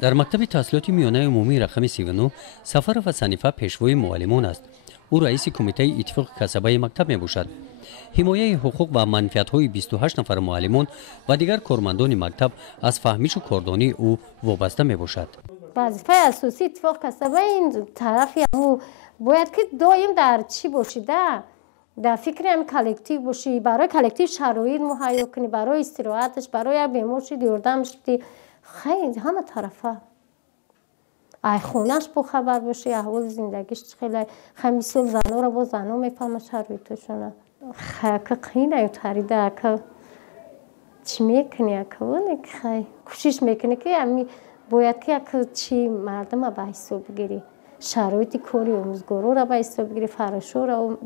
در مکتب تحصیلات میانه عمومی رقم 39 سفر و صنیفه پیشوای معلمان است. او رئیس کمیته اتفاق کسبه مکتب می باشد. حمایه حقوق و منفعت‌های 28 نفر معلمان و دیگر کارمندان مکتب از فهمیش و کاردانی او وابسته می باشد. وظیفه اساسی اتفاق کسبه این طرفی همو باید که دائم در چی باشیده، در فکر هم کلکتیو باشی، برای کلکتیو شرایط مهیا کنی، برای استراحتش، برای بیمار شدی یاردم شدی، خیلی همه طرفه ای خونش با خبر باشی، احوال زندگیش خیلی مثال زنا رو با زنا میفهمه شرایطشونه. خیلی قینه تریده که چی میکنی که خیلی کوشش میکنی که امی باید که چی مردم رو به حساب بگیری، شرایط کاری آموزگارا رو به حساب بگیری، فراشو رو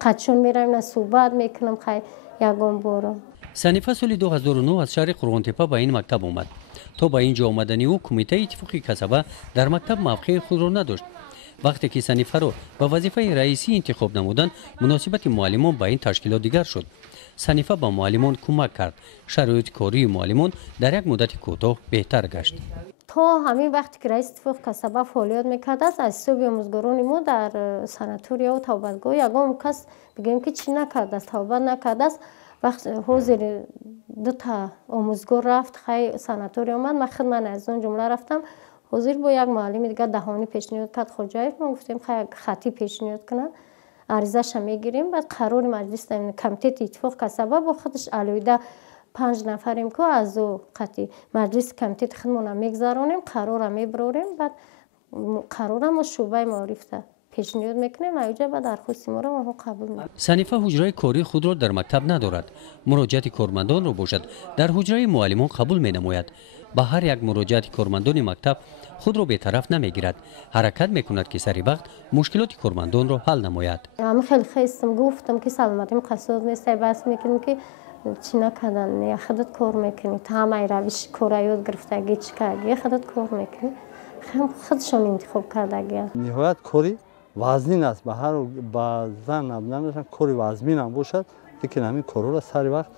قدشون میرم صحبت میکنم خیلی یگان بارا. صنیفه سال 2009 از شهر قرغن‌تپه به این مکتب آمد. تا به اینجا آمدنی او کمیته اتفاق کسبه در مکتب موقع خود را نداشت. وقتی که صنیفه را به وظیفه رئیسی انتخاب نمودند، مناسبت معلمان به این تشکیلات دیگر شد. صنیفه به معلمان کمک کرد. شرایط کاری معلمان در یک مدت کوتاه بهتر گشت. تا همین وقتی که رئیس اتفاق کسبه فعالیت میکرد است، از حساب آموزگاران ما در ساناتوریا و توبتگاه یگان کس بگیم که چی نکرده است، توبت نکرده است. وقت حاضر دو تا آموزگار رفت خیلی ساناتوری آمد، من از اون جمله رفتم حاضر با یک معلم دیگه دهانی پیشنهاد کرد خوجایف، ما گفتیم خیلی خطی پیشنهاد کنن عریضه‌ش میگیریم. بعد قرار مجلس کمیته اتفاق کسبه با خودش علویده 5 نفریم که از او قطعی مجلس کمیته خودمون میگذرونیم، قرار میبروریم. بعد قرار ما شعبه معارف پیشنهاد میکنیم، اوجه بعد درخواست ما رو ما قبول میکنیم. صنیفه حجره کاری خود را در مکتب ندارد. مراجعت کارمندان را باشد در حجره معلمان قبول می نماید. با هر یک مراجعت کارمندان مکتب خود را بی‌طرف نمیگیرد. حرکت میکند که سری وقت مشکلات کارمندان را حل نماید. من خیلی خستم، گفتم که سلامتیم قصد نیست، بس میکنیم که چی نکردن، نه خودت کار میکنی، تمام روش کار یاد گرفتگی چی کردی، خودت کار میکنی، خودشون انتخاب کردگی. نهایت کاری وزنین است، به هر زن نبودنشان کاری وزنین هم باشد، لیکن همین کارو را سری وقت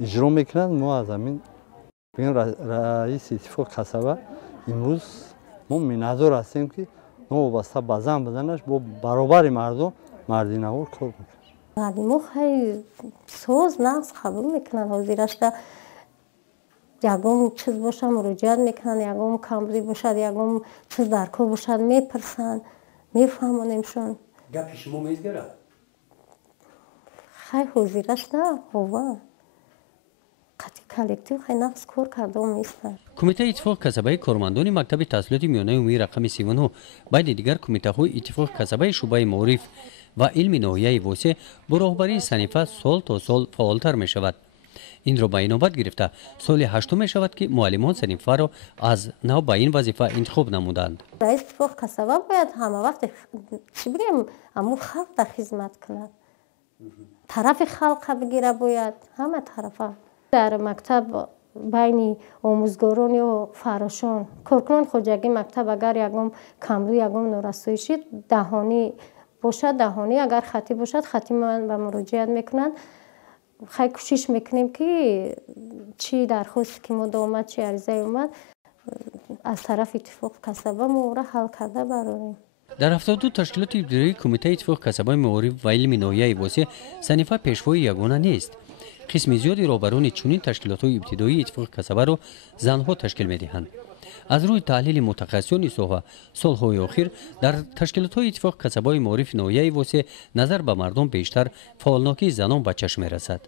اجرا میکنند. ما از همین رئیس اتفاق کسبه امروز ما منتظر هستیم که نوابسته به زن بدنش با برابر مردم مردینه‌وار کار میکنه. معلم خیلی سوز نقص قبول میکنن، حاضرش ده یگام چیز باشه مراجعت میکنن، یگام کمبری باشد، یگام چیز در کار باشد میپرسن، میفهمونیمشون. گپی شما میزگره؟ خیلی حاضرش ده هوا قطعی کلکتیو خیلی نقص کار کرده و میستن. کمیته اتفاق کسبه کارمندان مکتب تحصیلات میانه عمومی رقم 39 باید دیگر کمیته های اتفاق کسبه شعبه معارف و علم ناحیه واسه با راهبری صنیفه سال تا سال فعالتر می شود. این را به این نوبت گرفته سال 8 می شود که معلمان صنیفه را از نو به این وظیفه انتخاب نمودند. رئیس اتفاق کسبه باید همه وقت چی بگیم امو خلق در خدمت کند، طرف خلق بگیره، باید همه طرفه در مکتب بین آموزگاران و فراشان کارکنان خوجگی مکتب اگر یگام کمرو یگام نورسایی شد دهانی باشد، دهانی اگر خطی باشد خطی من به مراجعت میکنند. خیلی کوشش میکنیم که چی درخواست که ما اومد چی عریضه اومد از طرف اتفاق کسبه ما را حل کرده براریم. در 72 تشکیلات ابتدایی کمیته اتفاق کسبه معارف و علم ناحیه واسه صنیفه پیشوای یگانه نیست. قسم زیادی رهبران چنین تشکیلات‌های ابتدایی اتفاق کسبه را زنها تشکیل می‌دهند. از روی تحلیل متخصصان سالهای اخیر در تشکیلات‌های اتفاق کسبه معارف ناحیه واسه نظر به مردم بیشتر فعالناکی زنان به چشم می‌رسد.